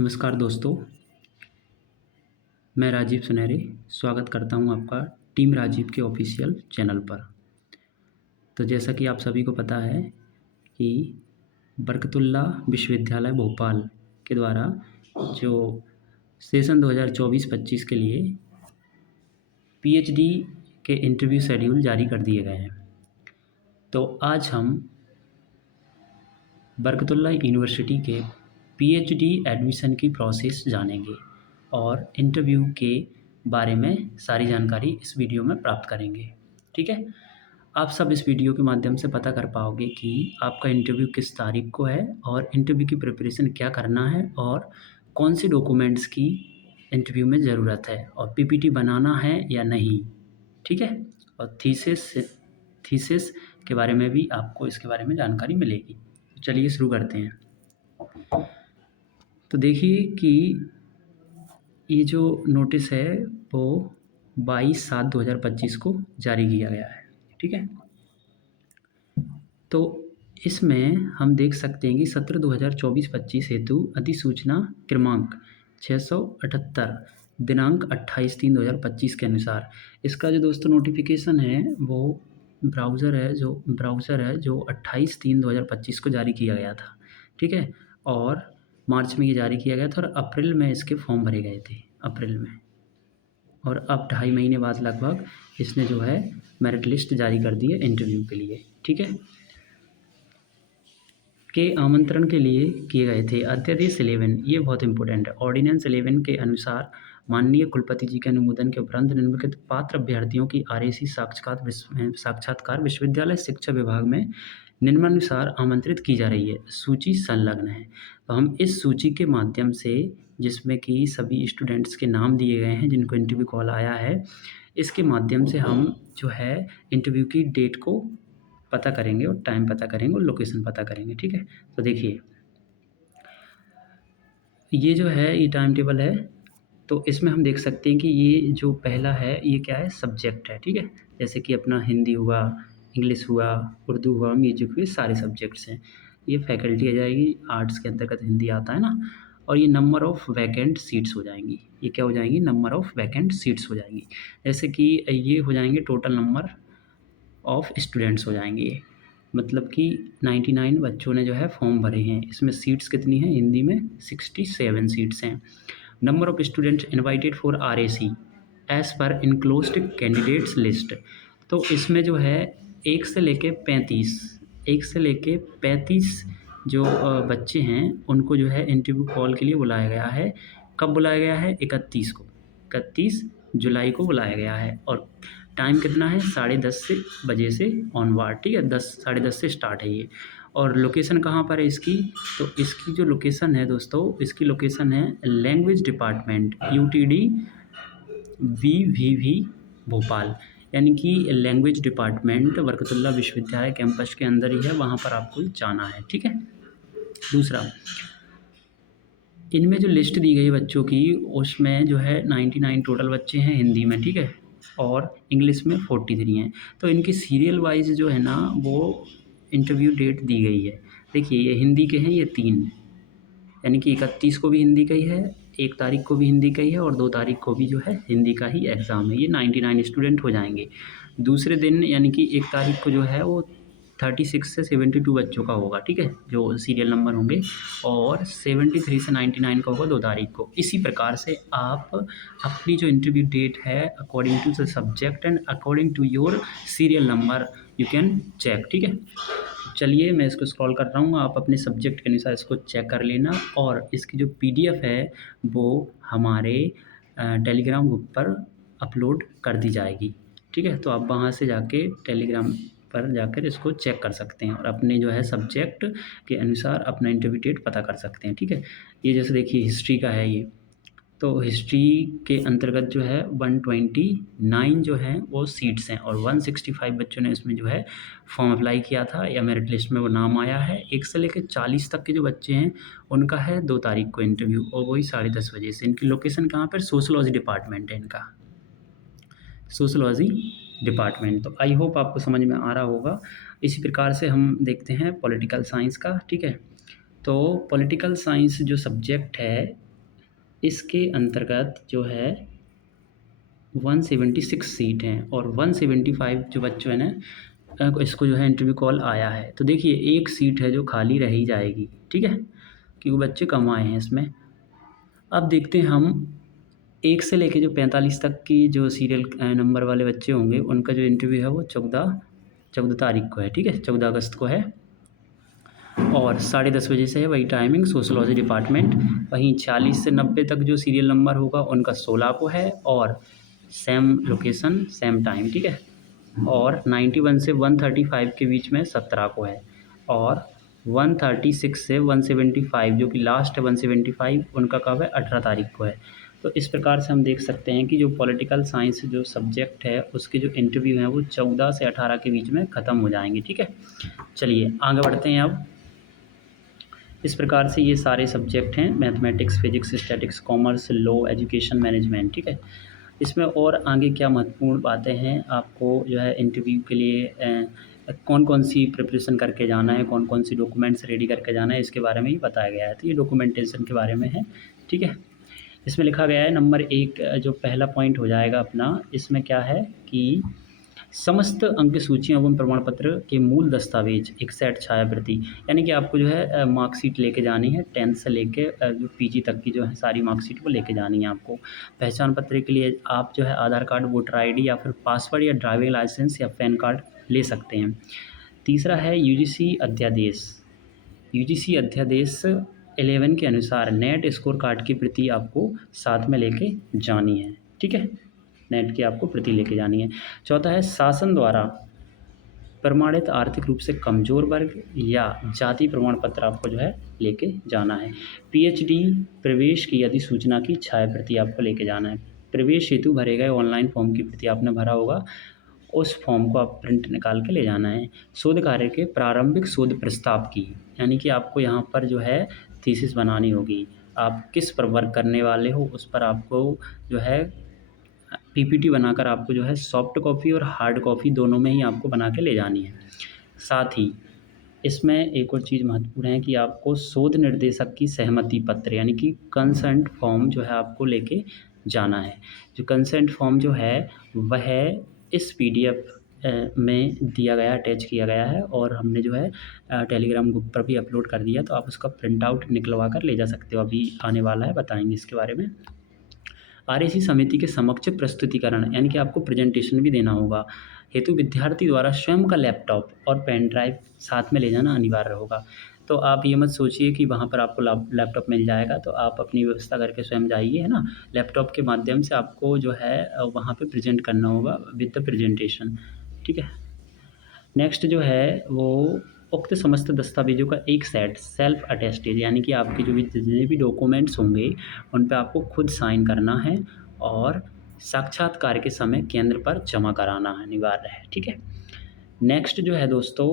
नमस्कार दोस्तों, मैं राजीव सुनेरी स्वागत करता हूं आपका टीम राजीव के ऑफिशियल चैनल पर। तो जैसा कि आप सभी को पता है कि बरकतुल्लाह विश्वविद्यालय भोपाल के द्वारा जो सेशन 2024-25 के लिए पीएचडी के इंटरव्यू शेड्यूल जारी कर दिए गए हैं। तो आज हम बरकतुल्लाह यूनिवर्सिटी के पीएचडी एडमिशन की प्रोसेस जानेंगे और इंटरव्यू के बारे में सारी जानकारी इस वीडियो में प्राप्त करेंगे। ठीक है, आप सब इस वीडियो के माध्यम से पता कर पाओगे कि आपका इंटरव्यू किस तारीख को है और इंटरव्यू की प्रिपरेशन क्या करना है और कौन से डॉक्यूमेंट्स की इंटरव्यू में ज़रूरत है और पीपीटी बनाना है या नहीं। ठीक है, और थीसिस के बारे में भी आपको इसके बारे में जानकारी मिलेगी। चलिए शुरू करते हैं। तो देखिए कि ये जो नोटिस है वो 22/7/2025 को जारी किया गया है। ठीक है, तो इसमें हम देख सकते हैं कि सत्र 2024-25 हेतु अधिसूचना क्रमांक 678 दिनांक 28/3/2025 के अनुसार इसका जो दोस्तों नोटिफिकेशन है वो ब्राउज़र है जो 28/3/2025 को जारी किया गया था। ठीक है, और मार्च में ये जारी किया गया था और अप्रैल में इसके फॉर्म भरे गए थे अप्रैल में, और अब 2.5 महीने बाद लगभग इसने जो है मेरिट लिस्ट जारी कर दी है इंटरव्यू के लिए। ठीक है, के आमंत्रण के लिए किए गए थे अध्यादेश 11, ये बहुत इंपॉर्टेंट है। ऑर्डिनेंस 11 के अनुसार माननीय कुलपति जी के अनुमोदन के उपरांत निम्नलिखित पात्र अभ्यर्थियों की आरएसी साक्षात्कार विश्वविद्यालय शिक्षा विभाग में निम्नानुसार आमंत्रित की जा रही है। सूची संलग्न है। तो हम इस सूची के माध्यम से, जिसमें कि सभी स्टूडेंट्स के नाम दिए गए हैं जिनको इंटरव्यू कॉल आया है, इसके माध्यम से हम जो है इंटरव्यू की डेट को पता करेंगे और टाइम पता करेंगे और लोकेशन पता करेंगे। ठीक है, तो देखिए ये जो है ये टाइम टेबल है। तो इसमें हम देख सकते हैं कि ये जो पहला है ये क्या है, सब्जेक्ट है। ठीक है, जैसे कि अपना हिंदी हुआ, इंग्लिश हुआ, उर्दू हुआ, म्यूजिक हुए, सारे सब्जेक्ट्स हैं। ये फैकल्टी आ जाएगी, आर्ट्स के अंतर्गत हिंदी आता है ना। और ये नंबर ऑफ़ वैकेंट सीट्स हो जाएंगी। ये क्या हो जाएंगी, नंबर ऑफ़ वैकेंट सीट्स हो जाएंगी। जैसे कि ये हो जाएंगे टोटल नंबर ऑफ़ स्टूडेंट्स हो जाएंगे, मतलब कि 99 बच्चों ने जो है फॉर्म भरे हैं। इसमें सीट्स कितनी हैं, हिंदी में 67 सीट्स हैं। Number of students invited for RAC as per enclosed candidates list. तो इसमें जो है 1 से लेके 35 जो बच्चे हैं उनको जो है इंटरव्यू कॉल के लिए बुलाया गया है। कब बुलाया गया है, 31 जुलाई को बुलाया गया है। और टाइम कितना है, 10:30 बजे से ऑनवर्ड। ठीक है, 10 साढ़े 10 से स्टार्ट है ये। और लोकेशन कहाँ पर है इसकी, तो इसकी जो लोकेशन है दोस्तों, इसकी लोकेशन है लैंग्वेज डिपार्टमेंट यूटीडी वीवीवी भोपाल, यानी कि लैंग्वेज डिपार्टमेंट बरकतुल्लाह विश्वविद्यालय कैंपस के अंदर ही है, वहाँ पर आपको जाना है। ठीक है, दूसरा, इनमें जो लिस्ट दी गई बच्चों की उसमें जो है 99 टोटल बच्चे हैं हिंदी में। ठीक है, और इंग्लिश में 43 हैं। तो इनकी सीरियल वाइज जो है ना वो इंटरव्यू डेट दी गई है। देखिए ये हिंदी के हैं, ये 3, यानी कि 31 को भी हिंदी का ही है, 1 तारीख को भी हिंदी का ही है और 2 तारीख को भी जो है हिंदी का ही एग्ज़ाम है। ये 99 स्टूडेंट हो जाएंगे। दूसरे दिन यानी कि 1 तारीख को जो है वो 36 से 72 बच्चों का होगा। ठीक है, जो सीरियल नंबर होंगे, और 73 से 99 का होगा 2 तारीख को। इसी प्रकार से आप अपनी जो इंटरव्यू डेट है according to the subject and according to your serial number you can check. ठीक है, चलिए मैं इसको स्क्रॉल कर रहा हूँ, आप अपने सब्जेक्ट के अनुसार इसको चेक कर लेना। और इसकी जो पीडीएफ है वो हमारे टेलीग्राम ग्रुप पर अपलोड कर दी जाएगी। ठीक है, तो आप वहाँ से जाके टेलीग्राम पर जाकर इसको चेक कर सकते हैं और अपने जो है सब्जेक्ट के अनुसार अपना इंटरव्यू डेट पता कर सकते हैं। ठीक है, ये जैसे देखिए हिस्ट्री का है ये, तो हिस्ट्री के अंतर्गत जो है 129 जो हैं वो सीट्स हैं और 165 बच्चों ने इसमें जो है फॉर्म अप्लाई किया था या मेरिट लिस्ट में वो नाम आया है। 1 से लेकर 40 तक के जो बच्चे हैं उनका है 2 तारीख को इंटरव्यू, और वही 10:30 बजे से। इनकी लोकेशन कहाँ पर, सोशलॉजी डिपार्टमेंट है इनका, सोशलॉजी डिपार्टमेंट। तो आई होप आपको समझ में आ रहा होगा। इसी प्रकार से हम देखते हैं पॉलिटिकल साइंस का। ठीक है, तो पॉलिटिकल साइंस जो सब्जेक्ट है इसके अंतर्गत जो है 176 सीट हैं और 175 जो बच्चों है ना इसको जो है इंटरव्यू कॉल आया है। तो देखिए एक सीट है जो खाली रह ही जाएगी, ठीक है, क्योंकि बच्चे कम आए हैं इसमें। अब देखते हैं हम 1 से लेके जो 45 तक की जो सीरियल नंबर वाले बच्चे होंगे उनका जो इंटरव्यू है वो 14 तारीख को है, ठीक है, 14 अगस्त को है और 10:30 बजे से है वही टाइमिंग, सोशलॉजी डिपार्टमेंट। वहीं 40 से 90 तक जो सीरियल नंबर होगा उनका 16 को है और सेम लोकेशन सेम टाइम, ठीक है। और 91 से 135 के बीच में 17 को है और 136 से 175 जो कि लास्ट है 175 उनका कब है 18 तारीख को है। तो इस प्रकार से हम देख सकते हैं कि जो पॉलिटिकल साइंस जो सब्जेक्ट है उसके जो इंटरव्यू हैं वो 14 से 18 के बीच में ख़त्म हो जाएंगे, ठीक है। चलिए आगे बढ़ते हैं अब। इस प्रकार से ये सारे सब्जेक्ट हैं, mathematics, physics, statics, commerce, law, education management, ठीक है। इसमें और आगे क्या महत्वपूर्ण बातें हैं आपको जो है इंटरव्यू के लिए कौन कौन सी प्रिपरेशन करके जाना है, कौन कौन सी डॉक्यूमेंट्स रेडी करके जाना है, इसके बारे में ही बताया गया है। तो ये डॉक्यूमेंटेशन के बारे में है, ठीक है। इसमें लिखा गया है नंबर 1 जो पहला पॉइंट हो जाएगा अपना, इसमें क्या है कि समस्त अंक सूचियाँ एवं प्रमाण पत्र के मूल दस्तावेज एक सेट छायाप्रति, यानी कि आपको जो है मार्कशीट लेके जानी है 10th से लेके जो पीजी तक की जो है सारी मार्कशीट वो लेके जानी है आपको। पहचान पत्र के लिए आप जो है आधार कार्ड, वोटर आईडी या फिर पासवर्ड या ड्राइविंग लाइसेंस या पैन कार्ड ले सकते हैं। तीसरा है यूजीसी अध्यादेश। यूजीसी अध्यादेश 11 के अनुसार नेट स्कोर कार्ड की प्रति आपको साथ में लेके जानी है, ठीक है। नेट की आपको प्रति लेके जानी है। चौथा है शासन द्वारा प्रमाणित आर्थिक रूप से कमज़ोर वर्ग या जाति प्रमाण पत्र आपको जो है लेके जाना है। पीएचडी प्रवेश की अधिसूचना की छायाप्रति आपको लेके जाना है। प्रवेश हेतु भरे गए ऑनलाइन फॉर्म की प्रति आपने भरा होगा, उस फॉर्म को आप प्रिंट निकाल के ले जाना है। शोध कार्य के प्रारंभिक शोध प्रस्ताव की, यानी कि आपको यहाँ पर जो है थीसिस बनानी होगी। आप किस पर वर्क करने वाले हो उस पर आपको जो है पीपीटी बनाकर आपको जो है सॉफ्ट कॉपी और हार्ड कॉपी दोनों में ही आपको बना के ले जानी है। साथ ही इसमें एक और चीज़ महत्वपूर्ण है कि आपको शोध निर्देशक की सहमति पत्र यानी कि कंसेंट फॉर्म जो है आपको लेके जाना है। जो कंसेंट फॉर्म जो है वह इस पीडीएफ में दिया गया, अटैच किया गया है और हमने जो है टेलीग्राम ग्रुप पर भी अपलोड कर दिया, तो आप उसका प्रिंट आउट निकलवा कर ले जा सकते हो। अभी आने वाला है, बताएंगे इसके बारे में। आरएसी समिति के समक्ष प्रस्तुतिकरण यानी कि आपको प्रेजेंटेशन भी देना होगा हेतु विद्यार्थी द्वारा स्वयं का लैपटॉप और पेन ड्राइव साथ में ले जाना अनिवार्य होगा। तो आप ये मत सोचिए कि वहाँ पर आपको लैपटॉप मिल जाएगा तो आप अपनी व्यवस्था करके स्वयं जाइए, है ना। लैपटॉप के माध्यम से आपको जो है वहाँ पे प्रेजेंट करना होगा विद द प्रेजेंटेशन, ठीक है। नेक्स्ट जो है वो उक्त समस्त दस्तावेजों का एक सेट सेल्फ अटेस्टेड, यानी कि आपके जो भी जितने भी डॉक्यूमेंट्स होंगे उन पे आपको खुद साइन करना है और साक्षात्कार के समय केंद्र पर जमा कराना अनिवार्य है, ठीक है। नेक्स्ट जो है दोस्तों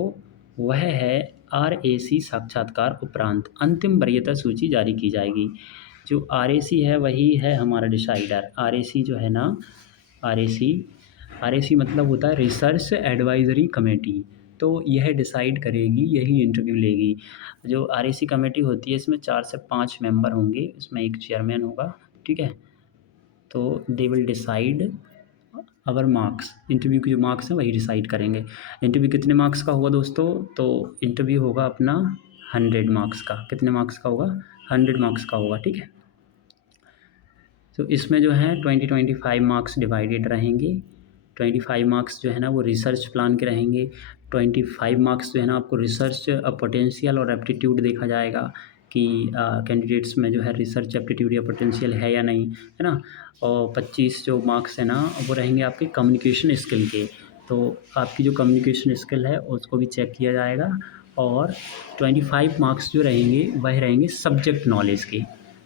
वह है आरएसी साक्षात्कार उपरांत अंतिम वरीयता सूची जारी की जाएगी। जो आरएसी है वही है हमारा डिसाइडर। आरएसी जो है ना, आरएसी आरएसी मतलब होता है रिसर्च एडवाइजरी कमेटी। तो यह डिसाइड करेगी, यही इंटरव्यू लेगी। जो आरएसी कमेटी होती है इसमें 4 से 5 मेंबर होंगे, इसमें एक चेयरमैन होगा, ठीक है। तो they will decide our marks, interview के जो मार्क्स हैं वही डिसाइड करेंगे। इंटरव्यू कितने मार्क्स का होगा दोस्तों? तो इंटरव्यू होगा अपना 100 मार्क्स का। कितने मार्क्स का होगा? 100 मार्क्स का होगा, ठीक है। तो इसमें जो है 25 मार्क्स डिवाइडेड रहेंगे। 25 मार्क्स जो है ना वो रिसर्च प्लान के रहेंगे। 25 मार्क्स जो है ना आपको रिसर्च पोटेंशियल और एप्टीट्यूड देखा जाएगा कि कैंडिडेट्स में जो है रिसर्च एप्टीट्यूड या पोटेंशियल है या नहीं, है ना। और 25 जो मार्क्स है ना वो रहेंगे आपके कम्युनिकेशन स्किल के। तो आपकी जो कम्युनिकेशन स्किल है उसको भी चेक किया जाएगा। और 25 मार्क्स जो रहेंगे वह रहेंगे सब्जेक्ट नॉलेज के।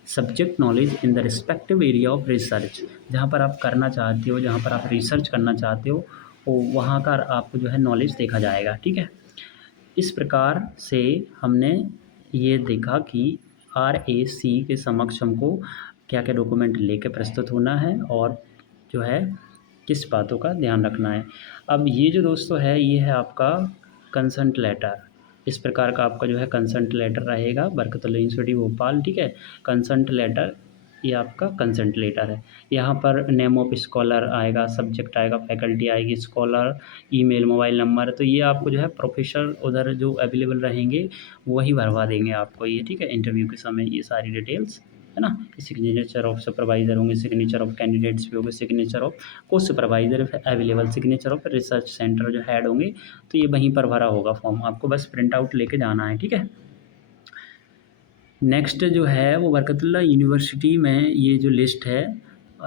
Subject knowledge in the respective area of research, जहाँ पर आप करना चाहते हो, जहाँ पर आप रिसर्च करना चाहते हो वो वहाँ का आपको जो है नॉलेज देखा जाएगा, ठीक है। इस प्रकार से हमने ये देखा कि आरएसी के समक्ष हमको क्या क्या डॉक्यूमेंट लेके प्रस्तुत होना है और जो है किस बातों का ध्यान रखना है। अब ये जो दोस्तों है ये है आपका कंसेंट लेटर। इस प्रकार का आपका जो है कंसेंट लेटर रहेगा, बरकतुल्लाह यूनिवर्सिटी भोपाल, ठीक है। कंसेंट लेटर ये आपका कंसेंट लेटर है। यहाँ पर नेम ऑफ स्कॉलर आएगा, सब्जेक्ट आएगा, फैकल्टी आएगी, स्कॉलर, ईमेल, मोबाइल नंबर। तो ये आपको जो है प्रोफेसर उधर जो अवेलेबल रहेंगे वही भरवा देंगे आपको ये, ठीक है, इंटरव्यू के समय ये सारी डिटेल्स, है ना। सिग्नेचर ऑफ सुपरवाइज़र होंगे, सिग्नेचर ऑफ कैंडिडेट्स भी होंगे, सिग्नेचर ऑफ को supervisor available, signature of research centre जो हेड होंगे। तो ये वहीं पर भरा होगा फॉर्म, आपको बस प्रिंट आउट लेके जाना है, ठीक है। नेक्स्ट जो है वो बरकतुल्लाह यूनिवर्सिटी में ये जो लिस्ट है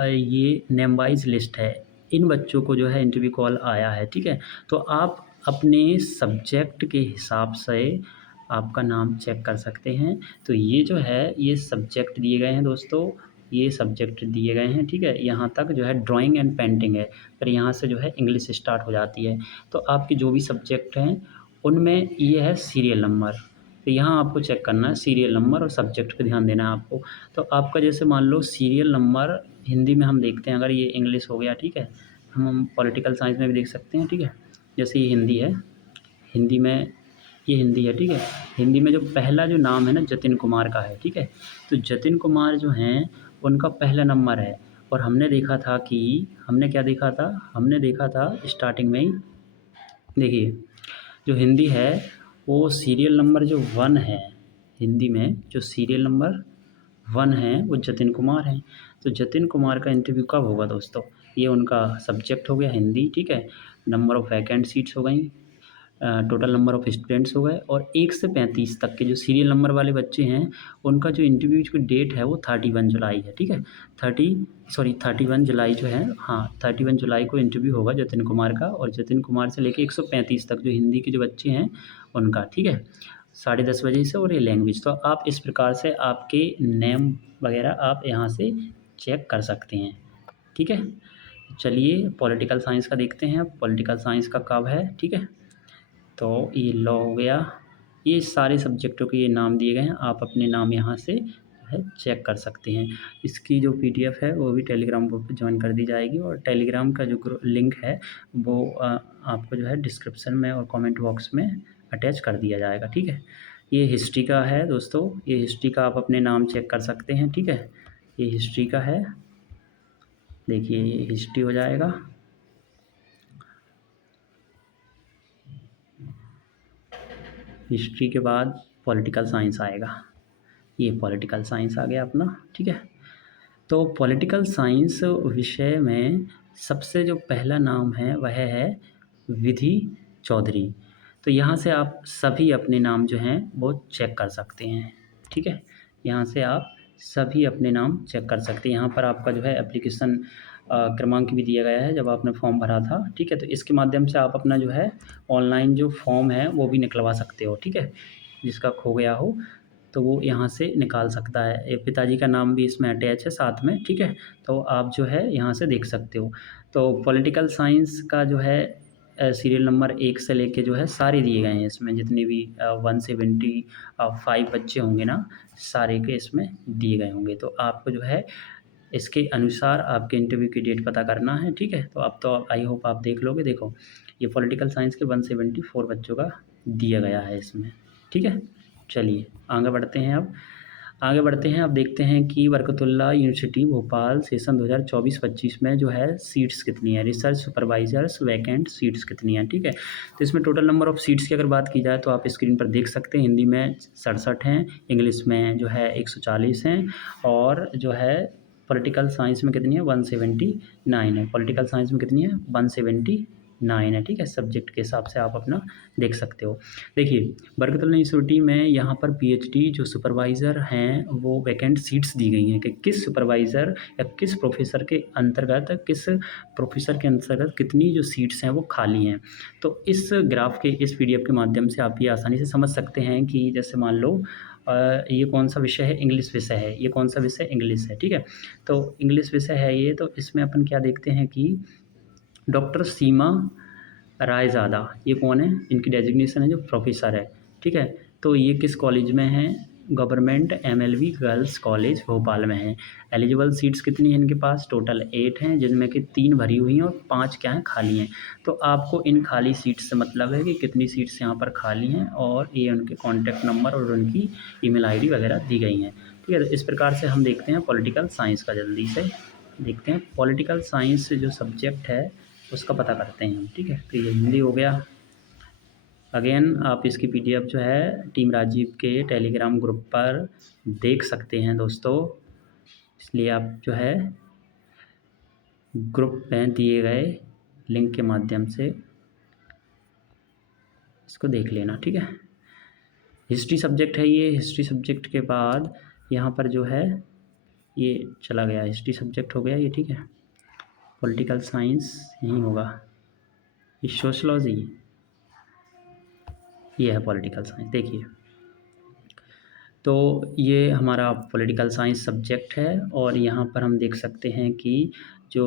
ये नेम वाइज लिस्ट है। इन बच्चों को जो है इंटरव्यू कॉल आया है, ठीक है। तो आप अपने सब्जेक्ट के हिसाब से आपका नाम चेक कर सकते हैं। तो ये जो है ये सब्जेक्ट दिए गए हैं दोस्तों, ये सब्जेक्ट दिए गए हैं, ठीक है। यहाँ तक जो है ड्राइंग एंड पेंटिंग है, फिर यहाँ से जो है इंग्लिश स्टार्ट हो जाती है। तो आपके जो भी सब्जेक्ट हैं उनमें ये है सीरियल नंबर। तो यहाँ आपको चेक करना है सीरियल नंबर और सब्जेक्ट पे ध्यान देना है आपको। तो आपका जैसे मान लो सीरियल नंबर हिंदी में हम देखते हैं, अगर ये इंग्लिश हो गया, ठीक है, हम पॉलिटिकल साइंस में भी देख सकते हैं, ठीक है। जैसे ये हिंदी है, हिंदी में ये हिंदी है, ठीक है। हिंदी में जो पहला जो नाम है ना जतिन कुमार का है, ठीक है। तो जतिन कुमार जो हैं उनका पहला नंबर है। और हमने देखा था कि हमने क्या देखा था, हमने देखा था स्टार्टिंग में ही, देखिए जो हिंदी है वो सीरियल नंबर जो 1 है, हिंदी में जो सीरियल नंबर 1 है वो जतिन कुमार हैं। तो जतिन कुमार का इंटरव्यू कब होगा दोस्तों, ये उनका सब्जेक्ट हो गया हिंदी, ठीक है। नंबर ऑफ़ वैकेंट सीट्स हो गई, टोटल नंबर ऑफ़ स्टूडेंट्स हो गए, और 1 से 35 तक के जो सीरियल नंबर वाले बच्चे हैं उनका जो इंटरव्यू की डेट है वो 31 जुलाई है, ठीक है। 31 जुलाई जो है, हाँ 31 जुलाई को इंटरव्यू होगा जतिन कुमार का, और जतिन कुमार से लेके 135 तक जो हिंदी के जो बच्चे हैं उनका, ठीक है, 10:30 बजे से। और ये लैंग्वेज, तो आप इस प्रकार से आपके नेम वगैरह आप यहाँ से चेक कर सकते हैं, ठीक है। चलिए पॉलिटिकल साइंस का देखते हैं अब, पॉलिटिकल साइंस का कब है, ठीक है। तो ये लॉ हो गया, ये सारे सब्जेक्टों के ये नाम दिए गए हैं, आप अपने नाम यहाँ से जो है चेक कर सकते हैं। इसकी जो पीडीएफ है वो भी टेलीग्राम ग्रुप पे ज्वाइन कर दी जाएगी, और टेलीग्राम का जो लिंक है वो आपको जो है डिस्क्रिप्शन में और कमेंट बॉक्स में अटैच कर दिया जाएगा, ठीक है। ये हिस्ट्री का है दोस्तों, ये हिस्ट्री का आप अपने नाम चेक कर सकते हैं, ठीक है। ये हिस्ट्री का है, देखिए ये हिस्ट्री हो जाएगा। हिस्ट्री के बाद पॉलिटिकल साइंस आएगा, ये पॉलिटिकल साइंस आ गया अपना, ठीक है। तो पॉलिटिकल साइंस विषय में सबसे जो पहला नाम है वह है विधि चौधरी। तो यहाँ से आप सभी अपने नाम जो हैं वो चेक कर सकते हैं, ठीक है। यहाँ से आप सभी अपने नाम चेक कर सकते हैं। यहाँ पर आपका जो है एप्लीकेशन क्रमांक भी दिया गया है जब आपने फॉर्म भरा था, ठीक है। तो इसके माध्यम से आप अपना जो है ऑनलाइन जो फॉर्म है वो भी निकलवा सकते हो, ठीक है। जिसका खो गया हो तो वो यहाँ से निकाल सकता है। ये पिताजी का नाम भी इसमें अटैच है साथ में, ठीक है। तो आप जो है यहाँ से देख सकते हो। तो पॉलिटिकल साइंस का जो है सीरियल नंबर 1 से लेके जो है सारे दिए गए हैं इसमें, जितने भी 175 बच्चे होंगे ना, सारे के इसमें दिए गए होंगे। तो आपको जो है इसके अनुसार आपके इंटरव्यू की डेट पता करना है, ठीक है। तो अब तो आई होप आप देख लोगे, देखो ये पॉलिटिकल साइंस के 174 बच्चों का दिया गया है इसमें, ठीक है। चलिए आगे बढ़ते हैं अब देखते हैं कि बरकतुल्लाह यूनिवर्सिटी भोपाल सेशन 2024-25 में जो है सीट्स कितनी है, रिसर्च सुपरवाइजर्स वैकेंट सीट्स कितनी हैं, ठीक है। तो इसमें टोटल नंबर ऑफ़ सीट्स की अगर बात की जाए तो आप स्क्रीन पर देख सकते हैं, हिंदी में 67 हैं, इंग्लिश में जो है 140 हैं, और जो है पॉलिटिकल साइंस में कितनी है 179 है। पॉलिटिकल साइंस में कितनी है 179 है, ठीक है। सब्जेक्ट के हिसाब से आप अपना देख सकते हो। देखिए बरकतुल्लाह यूनिवर्सिटी में यहाँ पर पीएचडी जो सुपरवाइज़र हैं वो वैकेंट सीट्स दी गई हैं कि किस सुपरवाइज़र या किस प्रोफेसर के अंतर्गत कितनी जो सीट्स हैं वो खाली हैं। तो इस ग्राफ के इस पीडीएफ के माध्यम से आप ये आसानी से समझ सकते हैं कि जैसे मान लो ये कौन सा विषय है, इंग्लिश विषय है, ये कौन सा विषय इंग्लिश है, ठीक है। तो इंग्लिश विषय है ये, तो इसमें अपन क्या देखते हैं कि डॉक्टर सीमा रायज़ादा ये कौन है, इनकी डेजिग्नेशन है जो प्रोफेसर है, ठीक है। तो ये किस कॉलेज में है, government MLV girls college Bhopal में है। एलिजिबल सीट्स कितनी हैं इनके पास, टोटल 8 हैं, जिनमें कि 3 भरी हुई हैं और 5 क्या हैं खाली हैं। तो आपको इन खाली सीट्स से मतलब है कि कितनी सीट्स यहाँ पर खाली हैं, और ये उनके कॉन्टैक्ट नंबर और उनकी ईमेल आईडी वगैरह दी गई हैं। ठीक है। तो इस प्रकार से हम देखते हैं पॉलिटिकल साइंस का, जल्दी से देखते हैं पॉलिटिकल साइंस जो सब्जेक्ट है उसका पता करते हैं हम, ठीक है। तो ये हिंदी हो गया। अगेन आप इसकी पीडीएफ जो है टीम राजीव के टेलीग्राम ग्रुप पर देख सकते हैं दोस्तों, इसलिए आप जो है ग्रुप में दिए गए लिंक के माध्यम से इसको देख लेना, ठीक है। हिस्ट्री सब्जेक्ट है ये। हिस्ट्री सब्जेक्ट के बाद यहाँ पर जो है ये चला गया, हिस्ट्री सब्जेक्ट हो गया ये, ठीक है। पॉलिटिकल साइंस यही होगा, ये सोशलॉजी, ये है पॉलिटिकल साइंस। देखिए तो ये हमारा पॉलिटिकल साइंस सब्जेक्ट है और यहाँ पर हम देख सकते हैं कि जो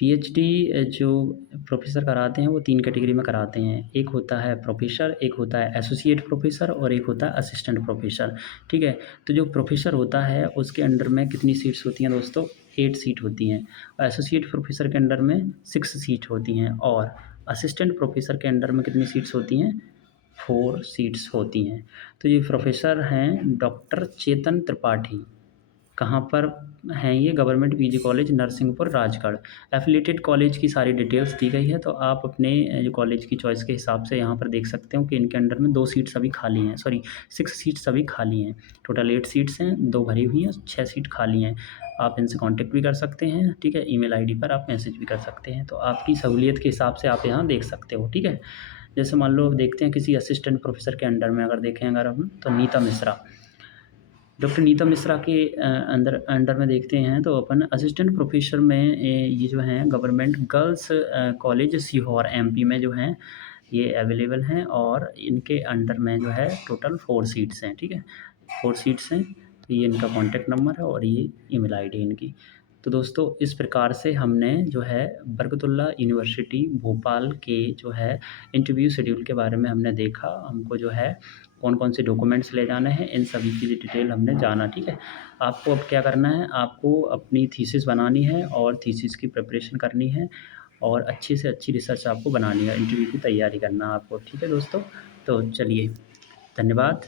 पीएचडी जो प्रोफेसर कराते हैं वो 3 कैटेगरी में कराते हैं। एक होता है प्रोफेसर, एक होता है एसोसिएट प्रोफेसर और एक होता है असिस्टेंट प्रोफेसर, ठीक है। तो जो प्रोफेसर होता है उसके अंडर में कितनी सीट्स होती हैं दोस्तों? 8 सीट होती हैं। और एसोसिएट प्रोफेसर के अंडर में 6 सीट होती हैं और असिस्टेंट प्रोफेसर के अंडर में कितनी सीट्स होती हैं? 4 सीट्स होती हैं। तो ये प्रोफेसर हैं डॉक्टर चेतन त्रिपाठी। कहाँ पर हैं ये? Government PG college Narsinghpur Rajgarh. Affiliated college की सारी डिटेल्स दी गई है, तो आप अपने जो कॉलेज की चॉइस के हिसाब से यहाँ पर देख सकते हो कि इनके अंडर में 2 सीट्स अभी खाली हैं, सॉरी 6 सीट्स अभी खाली हैं। टोटल 8 सीट्स हैं, 2 भरी हुई हैं, 6 सीट खाली हैं। आप इनसे कॉन्टैक्ट भी कर सकते हैं, ठीक है। ईमेल आईडी पर आप मैसेज भी कर सकते हैं, तो आपकी सहूलियत के हिसाब से आप यहाँ देख सकते हो, ठीक है। जैसे मान लो देखते हैं किसी असिस्टेंट प्रोफेसर के अंडर में अगर देखें अगर हम, तो नीता मिश्रा, डॉक्टर नीता मिश्रा के अंडर में देखते हैं तो अपन असिस्टेंट प्रोफेसर में ये जो हैं government girls college Sehore MP में जो हैं ये अवेलेबल हैं और इनके अंडर में जो है टोटल 4 सीट्स हैं, ठीक है। 4 सीट्स हैं, तो ये इनका कॉन्टैक्ट नंबर है और ये ईमेल आईडी इनकी। तो दोस्तों इस प्रकार से हमने जो है बरकतुल्लाह यूनिवर्सिटी भोपाल के जो है इंटरव्यू शेड्यूल के बारे में हमने देखा। हमको जो है कौन कौन से डॉक्यूमेंट्स ले जाने हैं इन सभी की डिटेल हमने जाना, ठीक है। आपको अब क्या करना है, आपको अपनी थीसिस बनानी है और थीसिस की प्रिपरेशन करनी है और अच्छी से अच्छी रिसर्च आपको बनानी है, इंटरव्यू की तैयारी करना है आपको, ठीक है दोस्तों। तो चलिए, धन्यवाद।